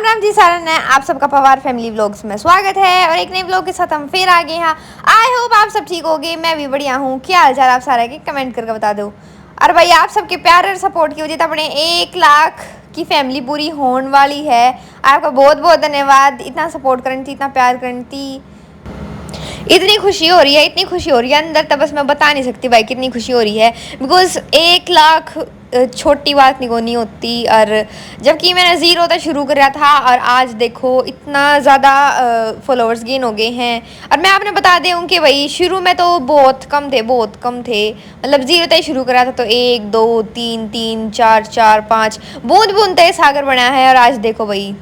राम राम जी सारन है, आप सबका पवार फैमिली व्लॉग्स में स्वागत है। और एक नए व्लॉग के साथ हम फिर आ गए हैं। आई होप आप सब ठीक होगे, मैं भी बढ़िया हूँ। क्या हाल चाल आप सारे के कमेंट करके बता दो। और भाई आप सबके प्यार और सपोर्ट की वजह से अपने 1 लाख की फैमिली पूरी होने वाली है। आपका बहुत बहुत धन्यवाद, इतना सपोर्ट करनी थी, इतना प्यार करनी थी। इतनी खुशी हो रही है, इतनी खुशी हो रही है अंदर, तब बस मैं बता नहीं सकती भाई कितनी खुशी हो रही है। बिकॉज 1 लाख छोटी बात नहीं होती। और जबकि मैंने ज़ीरो से शुरू करा था और आज देखो इतना ज़्यादा फॉलोअर्स गेन हो गए हैं। और मैं आपने बता दूँ कि भाई शुरू में तो बहुत कम थे, मतलब ज़ीरो से शुरू करा था तो 1 2 3 3 4 4 5 बूंद बूंद तय सागर बना है। और आज देखो भाई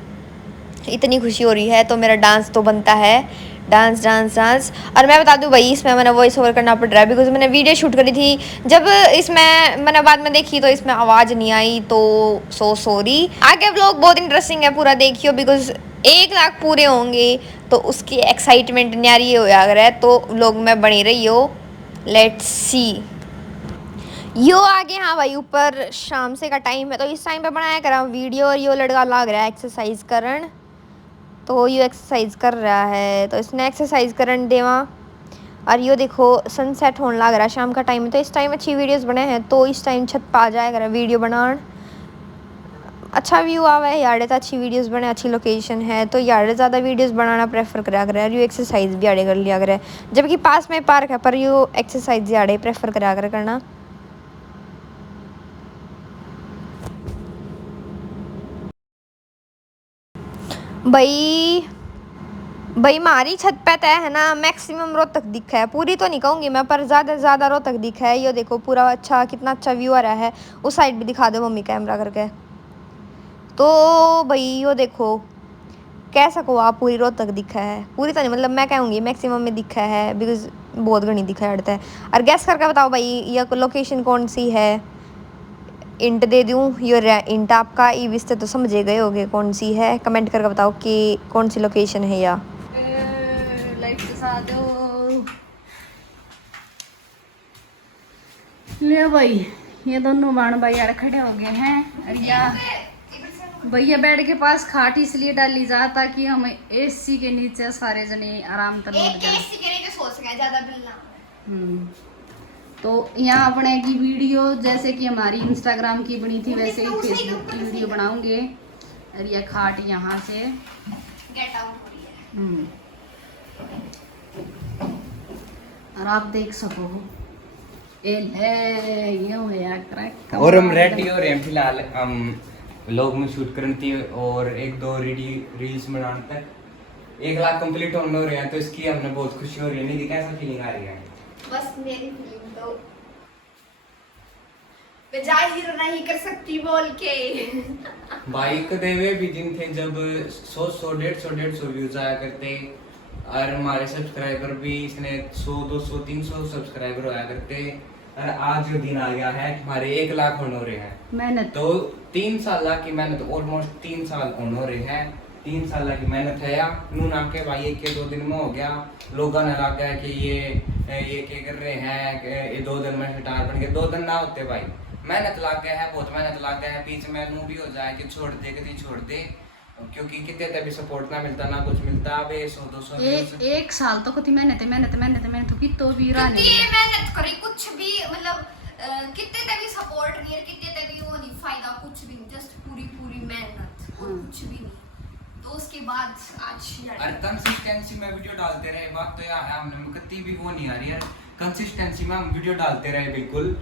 इतनी खुशी हो रही है तो मेरा डांस तो बनता है, डांस डांस डांस। और मैं बता दूं भाई इसमें मैंने वॉइस ओवर करना पड़ रहा है बिकॉज मैंने वीडियो शूट करी थी। जब इसमें मैंने बाद में देखी तो इसमें आवाज़ नहीं आई, तो सो सॉरी। आगे व्लॉग बहुत इंटरेस्टिंग है, पूरा देखियो बिकॉज 1 लाख पूरे होंगे तो उसकी एक्साइटमेंट न्यारी हो अगर है तो व्लॉग में बनी रही हो। Let's see. यो आगे हाँ भाई ऊपर शाम से का टाइम है तो इस टाइम पे बनाया करा वीडियो। और यो लड़का लग रहा है एक्सरसाइज करन, तो यो एक्सरसाइज कर रहा है तो इसने एक्सरसाइज करन देवा। और यो देखो सनसेट होने लग रहा है, शाम का टाइम है तो इस टाइम अच्छी वीडियोस बने हैं तो इस टाइम छत पर आ जाएगा वीडियो बनान। अच्छा व्यू आवा है यार, तो अच्छी वीडियोस बने, अच्छी लोकेशन है तो यार ज़्यादा वीडियोस बनाना प्रेफर करा कर। यू एक्सरसाइज भी आड़े कर लिया करे, जबकि पास में पार्क है पर यू एक्सरसाइज आड़े प्रेफर करा कर करना। भाई मारी छत पे तय है ना मैक्सिमम रोहतक दिखा है, पूरी तो नहीं कहूँगी मैं पर ज़्यादा रोहतक दिखा है। ये देखो पूरा अच्छा कितना अच्छा व्यू आ रहा है। उस साइड भी दिखा दो मम्मी कैमरा करके। तो भाई यो देखो कह सको आप पूरी रोहतक दिखा है, पूरी तो नहीं मतलब मैं कहूँगी मैक्सिमम में दिखा है बिकॉज बहुत घनी दिखा है। और गैस करके बताओ भाई ये लोकेशन कौन सी है। इंट दे दूँ यो इंट आपका ई विस्ते तो समझे गए होगे कौन सी है। कमेंट करके बताओ कि कौन सी लोकेशन है। या ले भाई ये दोनों बाण भाई यार खड़े हो गए हैं। अरिया भैया बेड के पास खाट इसलिए डाली जा ताकि हम एसी के नीचे सारे जने आराम कर तो यहाँ अपने की वीडियो जैसे कि हमारी इंस्टाग्राम की बनी थी वैसे ही फेसबुक की वीडियो बनाऊंगे। और ये खाट यहाँ से गेट आउट हो रही है और आप देख सको और हम रेडी हो रहे हैं फिलहाल, हम व्लॉग में शूट करनी थी और 1-2 रील्स बनाने तक 1 लाख कंप्लीट होने हो रहे हैं तो इसकी हमने बहुत खुशी हो रही है। नहीं कैसा फीलिंग आ रही है? बस मेरी फीलिंग तो मैं जाहिर नहीं कर सकती बोल के। बाइक देवे भी दिन थे जब 100-150 व्यूज आया करते और हमारे सब्सक्राइबर भी इसने 100-200-300 सब्सक्राइबर होया करते। और आज जो दिन आ गया है हमारे 1 लाख होने हो रहे हैं। मेहनत तो 3 साल की मेहनत, ऑलमोस्ट 3 साल होने हो रहे हैं। 3 साल की मेहनत है या नू ना के भाई 1-2 दिन में हो गया। लोगों ने लगा है कि ये क्या कर रहे हैं कि ये 2 दिन में स्टार बन गए। 2 दिन ना होते भाई, मेहनत लग गया है, बहुत मेहनत लग गया है। बीच में नू भी हो जाए कि छोड़ दे कभी छोड़ दे, क्योंकि कितने तभी सपोर्ट ना मिलता ना कुछ मिलता। अब 100-200 एक साल तो कुछ मेहनत की तो वीरा नहीं मेहनत करी कुछ भी मतलब कितने तभी सपोर्ट नहीं है, कितने तभी वो नहीं फायदा कुछ भी नहीं, जस्ट पूरी मेहनत और कुछ भी नहीं। तो उसके बाद आज यार कंसिस्टेंसी में वीडियो डालते रहे। बात तो यह है हमने कभी भी वो नहीं आ रही है, कंसिस्टेंसी में हम वीडियो डालते रहे बिल्कुल।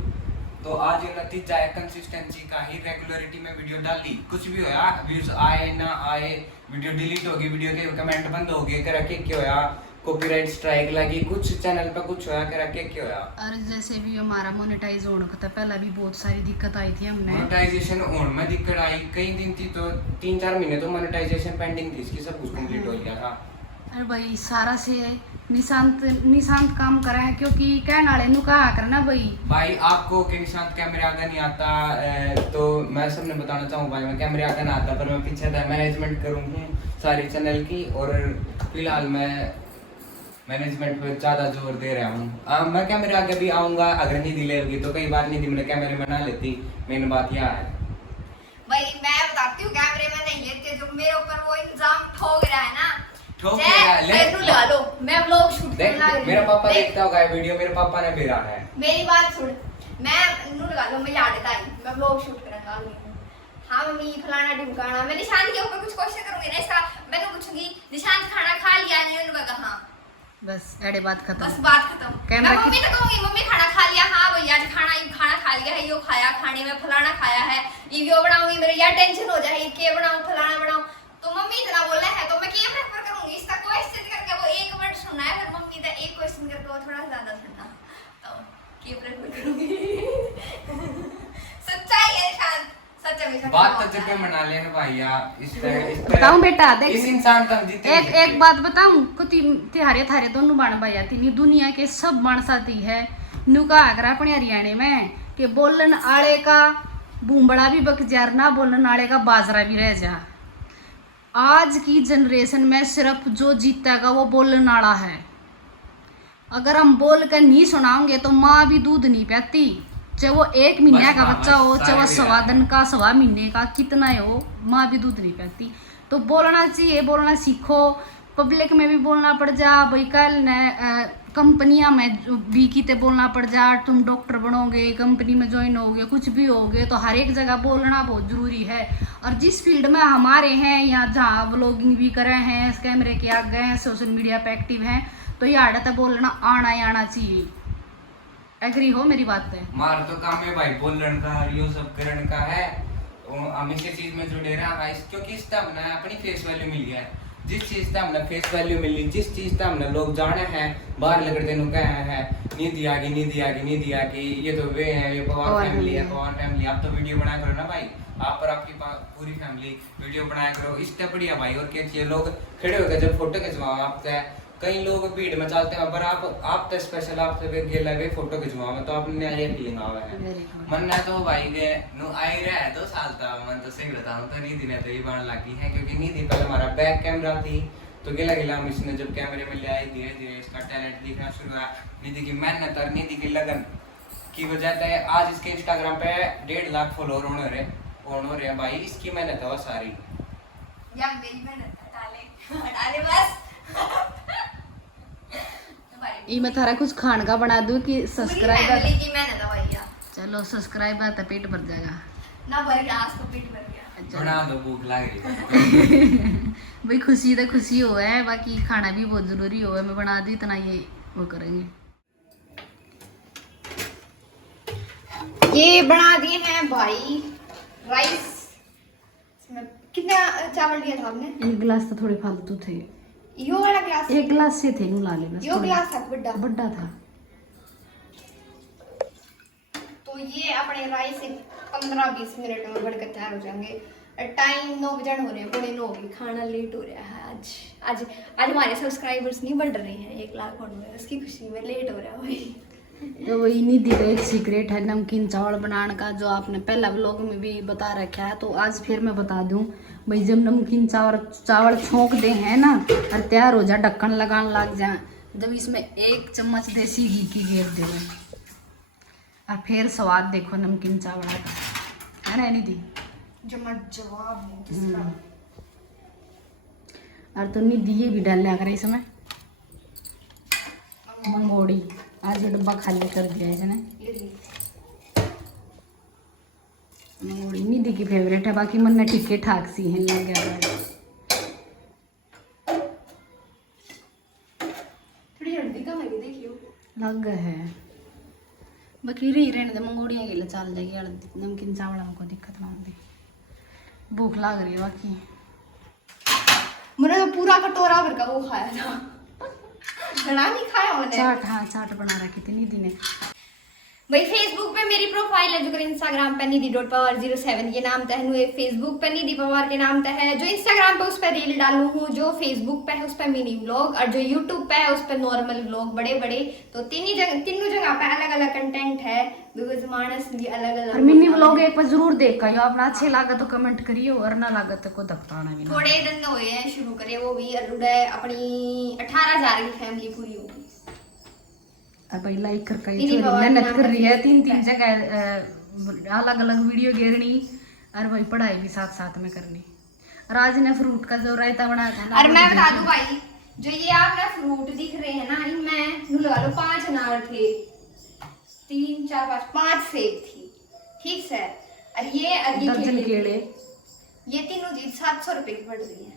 तो आज ये नतीजा है कंसिस्टेंसी का ही। रेगुलरिटी में वीडियो डाली, कुछ भी होया, व्यूज आए ना आए, वीडियो डिलीट होगी, वीडियो के कमेंट बंद हो गए, करा के क्या होया, कॉपीराइट स्ट्राइक लगी, कुछ चैनल पे कुछ होया, करा के क्या होया। और जैसे भी हमारा मोनेटाइज होने का था पहला भी बहुत सारी दिक्कत आई थी। हमने मोनेटाइजेशन होने में दिक्कत आई कई दिन थी, तो 3-4 महीने तो मोनेटाइजेशन पेंडिंग थी, इसकी सब कुछ कंप्लीट हो गया था। अरे भाई सारा से निशांत काम करा है क्योंकि कहने वाले नु कहा करना भाई आपको कि निशांत कैमरे आगे नहीं आता, तो मैं सबने बताना चाहूँ भाई मैं कैमरे आगे ना आता पर मैं पीछे था मैनेजमेंट करूँ सारी चैनल की। और फिलहाल मैं मैनेजमेंट पर ज़्यादा जोर दे रहा हूँ। मैं कैमरे आगे भी आऊँगा, अगर निधि लेगी तो कई बार निधि मैंने कैमरे में ना लेती। मेन बात यह है भाई मैं बताती हूँ कैमरे में नहीं लेते, जो मेरे ऊपर वो इल्जाम ठोक रहा है ना, ठोक जय रहा है, ले। मेरे को लगा लो, मैं व्लॉग शूट देख करने लग रही मेरा हूँ। पापा देख, देखता होगा ये वीडियो, मेरे पापा ने भेजा है। मेरी बात सुन, मैं नू लगा लो, मैं याद आई, मैं व्लॉग शूट करने वाली हूँ। हाँ मम्मी फलाना ढिमकाना, मैं निशान के ऊपर कुछ क्वेश्चन करूंगी ना, इसका मैंने पूछूंगी निशान खाना खा लिया नहीं, उन्होंने कहा हाँ, बस एडे बात खत्म। बस बात खत्म। कैमरा मैं मम्मी तो कहूंगी मम्मी खाना खा लिया, हाँ भैया आज खाना खा लिया है, यो खाया, खाने में फलाना खाया है, ये बनाऊंगी, मेरे यार टेंशन हो जाए के बनाऊं फलाना बनाऊं, तो मम्मी इतना बोला है तो मैं क्या प्रेफर करूंगी, इसका क्वेश्चन करके वो एक वर्ड सुनना है, फिर मम्मी का एक क्वेश्चन करके वो थोड़ा ज्यादा सुनना, तो क्या प्रेफर करूंगी। सच्चाई है शांत, सच में बात तो जब पे मना लेना भैया, इस तरह बताऊं बेटा, देख इस इंसान तक जीते एक बात बताऊं को तिहारे थारे दोनों बाण भाई आती नहीं, दुनिया के सब मानस आती है नुका आगरा अपने हरियाणा में कि बोलन आले का बूंबड़ा भी बक जार, ना बोलन आले का बाजरा भी रह जा। आज की जनरेशन में सिर्फ जो जीतेगा वो बोलने वाला है। अगर हम बोल कर नहीं सुनाओगे तो माँ भी दूध नहीं पियाती, चाहे वो 1 महीने का बच्चा हो, चाहे वो 1.25 दिन का 1.25 महीने का कितना ही हो, माँ भी दूध नहीं पियाती। तो बोलना चाहिए, बोलना सीखो, पब्लिक में भी बोलना पड़ जा भाई, कल कंपनियां में भी किते बोलना पड़ जा, तुम डॉक्टर बनोगे, कंपनी में ज्वाइन होगे, कुछ भी होगे, तो हर एक जगह बोलना बहुत जरूरी है। और जिस फील्ड में हमारे हैं या जहाँ व्लॉगिंग भी कर रहे हैं, कैमरे के आगे हैं, सोशल मीडिया पे एक्टिव हैं, तो ये आदत बोलना आना ही आना चाहिए। एग्री हो मेरी बात पे? मार तो काम है भाई बोलन का, यो सब करण का है, हम इसी चीज में जुड़े रहा है क्योंकि इसका हमने अपनी फेस वैल्यू मिल गया है। जिस चीज का हमने फेस वैल्यू मिली, जिस चीज का हमने लोग जाने हैं, बाहर लगते नु कहे हैं नींद आ गई, ये तो वे हैं, ये पवार फैमिली है, पवार फैमिली। आप तो वीडियो बनाया करो ना भाई, आप और आपकी पूरी फैमिली वीडियो बनाया करो, इससे बढ़िया भाई और क्या चाहिए। लोग खड़े होकर जब फोटो खिंचवाओ, आपका कई लोग भीड़ में चलते हैं, पर आप तो स्पेशल आपसे गेला वे फोटो खिंचवाओ, तो आपने ये फीलिंग आवा है। मन ना तो भाई के नु आई रहा है 2 साल तक, मन तो सही बताऊं तो नींद ने तो ये बाण लगी है, क्योंकि नींद पहले हमारा बैक कैमरा थी, तो गिला हम इसने जब कैमरे में ले आई, धीरे धीरे इसका टैलेंट दिखना शुरू हुआ। निधि की मेहनत और निधि की लगन की वजह से आज इसके इंस्टाग्राम पे 1.5 लाख फॉलोअर होने रहे हैं भाई, इसकी मेहनत है वो सारी। या मेरी मेहनत डाले बस। ये मैं थारा कुछ खान का बना दूं कि सब्सक्राइबर फैमिली की मेहनत है भैया। चलो सब्सक्राइबर तो पेट भर जाएगा ना, भर गया आज तो पेट भर गया। बना दो, भूख लग रही है। भाई खुशी तो खुशी हो है, बाकी खाना भी बहुत जरूरी हो है, मैं बना दी इतना ये वो करेंगे। ये बना दिए हैं भाई राइस। इसमें कितना चावल दिया था आपने? 1 गिलास तो थोड़े फालतू थे, यो वाला ग्लास? 1 गिलास से थे नु ला ले बस, यो ग्लास था बड़ा बड़ा था। तो ये अपने राइस 15-20 मिनट में बनकर तैयार हो जाएंगे। टाइम 9 बजे हो रहे हैं, 9:45 हो गए, खाना लेट हो रहा है आज हमारे सब्सक्राइबर्स नहीं बढ़ रहे हैं 1 लाख होने में, उसकी खुशी में लेट हो रहा है भाई। तो वही निधि का एक सीक्रेट है नमकीन चावल बनाने का, जो आपने पहला व्लॉग में भी बता रखा है, तो आज फिर मैं बता दूं भाई। जब नमकीन चावल छोंक दे हैं ना और तैयार हो जाए, ढक्कन लगाने लग जाए, जब इसमें 1 चम्मच देसी घी की घेर दे और फिर स्वाद देखो नमकीन चावल का, है ना निधि? जवाब और तो निधि ये भी डाल लिया कर इसमें मंगोड़ी, आज ये डब्बा खाली कर दिया है इसने। मंगोड़ी निधि की फेवरेट है, बाकी मन ने ठीके ठाक सी है लग गया थोड़ी हल्दी कम है, देखियो लग गया है, बाकी रही रहने दे, मंगोड़ियाँ के चल जाएगी, नमकीन चावल हमको दिक्कत ना होती। भूख लग रही है बाकी। मैंने तो पूरा कटोरा भर का वो खाया था, घना नहीं खाया मैंने। चाट, हाँ चाट बना रखी थी निधि ने। भाई फेसबुक पे मेरी प्रोफाइल है, जो कर इंस्टाग्राम पे निधि.पवार07 ये नाम तहनु है, फेसबुक पे निधि पवार के नाम तह है, जो इंस्टाग्राम पे उस पर रील डालू हूँ, जो फेसबुक पे है उस पर मिनी व्लॉग, और जो यूट्यूब पे है उस पर नॉर्मल व्लॉग बड़े बड़े, तो तीनों जगह पे अलग अलग कंटेंट है, बिकॉज मानस भी अलग अलग। और मिनी व्लॉग एक बार जरूर देखा यो, अपना अच्छे लागा तो कमेंट करियो, और ना लागा तो को धपकाना भी ना। थोड़े दिन हुए हैं शुरू करे, वो भी अपनी 18,000 की फैमिली पूरी होगी। और भाई लाइक कर कई छोरी मेहनत कर रही है, 3 जगह अलग अलग वीडियो घेरनी, और भाई पढ़ाई भी साथ साथ में करनी। राज ने फ्रूट का जो रायता बनाया था ना, और मैं बता दूं भाई, जो ये आपने फ्रूट दिख रहे हैं ना, इनमें यूं लगा लो 5 अनार थे, 3 4 5 5 सेब थी, ठीक से। और ये दर्जन केले, ये तीनों चीज 700 रुपए की पड़ रही है,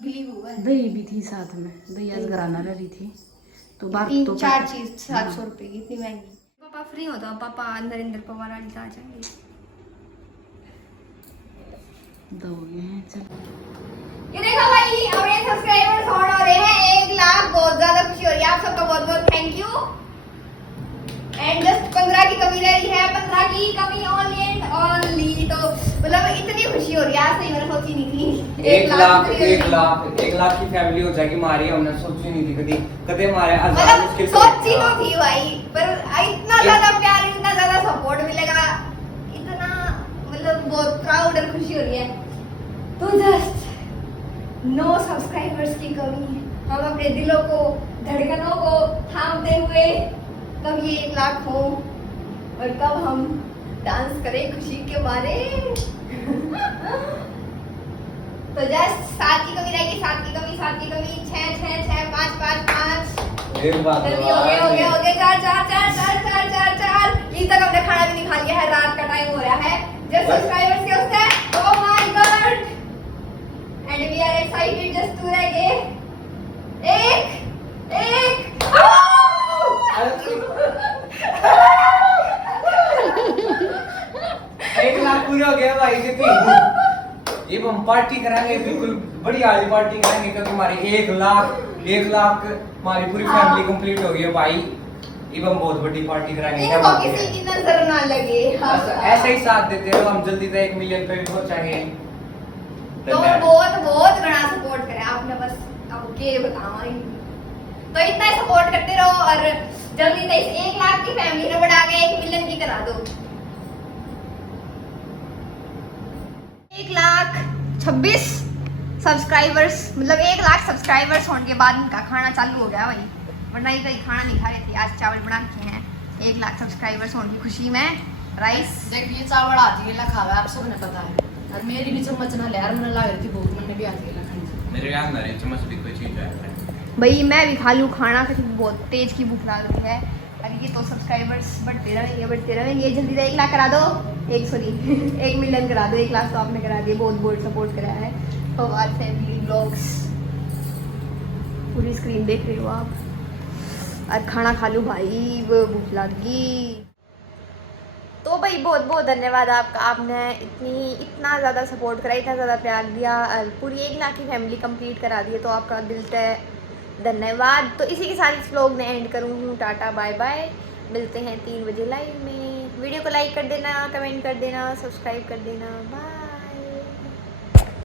बिलीव हुआ है। दही भी थी साथ में, दही आज घराना रही थी, तो बात तो 4 चीज 700 रुपए की, इतनी महंगी। पापा फ्री हो तो पापा नरेंद्र पवार वाली आ जाएंगे, दोगे हैं। चल ये देखो भाई हमारे सब्सक्राइबर्स और हो रहे हैं 1 लाख, बहुत ज्यादा खुशी हो रही है। आप सबका बहुत बहुत थैंक यू। एंड जस्ट 15 की कमी रही है, 15 की कमी ओनली एंड ओनली। तो मतलब इतनी खुशी हो रही है, आज सही मैंने सोची नहीं थी 1 लाख की फैमिली हो जाएगी हमारी, हमने सोची नहीं थी कभी कदे हमारे आजाद मुश्किल मतलब सोची तो थी भाई, पर इतना ज्यादा प्यार, इतना ज्यादा सपोर्ट मिलेगा, इतना मतलब बहुत प्राउड और खुशी हो रही है। तो जस्ट 9 सब्सक्राइबर्स की कमी है, हम अपने दिलों को, धड़कनों को थामते हुए कब ये 1 लाख हो और कब हम डांस करें खुशी के मारे। तो जस्ट 7 की कमी रहेगी, 7 की कमी 6 6 6 5 5 5 एक बात जल्दी हो गए 4 4 4 4 4 4 4। इस तक हमने खाना भी नहीं खा लिया है, रात का टाइम हो रहा है। जस्ट सब्सक्राइबर्स के उससे, oh my god, and we are excited. Just 2 रह गए, एक 1 लाख पूरे हो गए भाई कितनी। ये हम पार्टी कराएंगे, बिल्कुल बढ़िया वाली पार्टी कराएंगे, क्योंकि हमारे 1 लाख हमारी पूरी फैमिली कंप्लीट हो गई है भाई। ये हम बहुत बड़ी पार्टी कराएंगे, इनको किसी की नजर ना लगे। ऐसे ही साथ देते रहो, हम जल्दी से 1 मिलियन पे भी पहुंचाएंगे। तो बहुत घना सपोर्ट करे आपने, बस अब के बताओ। तो इतना ही सपोर्ट करते रहो और जल्दी से इस 1 लाख की फैमिली ने बढ़ा के 1 मिलियन की करा दो। 1,26,000 सब्सक्राइबर्स, मतलब 1 लाख सब्सक्राइबर्स होने के बाद इनका खाना चालू हो गया भाई, वरना ये कहीं खाना नहीं खा रहे थे। आज चावल बना के हैं 1 लाख सब्सक्राइबर्स होने की खुशी में। राइस देखिए चावल आज के खावे, आप सबने पता है, और मेरी भी चम्मच ना ले यार, मुझे लग रही थी भूख, मैंने भी आज के खाई। मेरे याद ना रहे चम्मच भी कोई चीज है भाई, मैं भी खा लूँ खाना, क्योंकि बहुत तेज की भूख लग रही है। और ये तो सब्सक्राइबर्स बढ़ते रहेंगे। जल्दी से 1 लाख करा दो, 1 मिलियन करा दो। 1 लाख तो आपने करा दिए, बहुत सपोर्ट कराया है। पवार फैमिली व्लॉग्स पूरी स्क्रीन देख रहे हो आप। और खाना खा लूँ भाई, वो भूख लगी। तो भाई बहुत धन्यवाद आपका, आपने इतना ज़्यादा सपोर्ट करा, इतना ज़्यादा प्यार दिया, पूरी 1 लाख की फैमिली कंप्लीट करा दी है, तो आपका दिल से धन्यवाद। तो इसी के साथ इस व्लॉग में एंड करूँ, टाटा बाय बाय, मिलते हैं 3 बजे लाइव में। वीडियो को लाइक कर देना, कमेंट कर देना, सब्सक्राइब कर देना, बाय।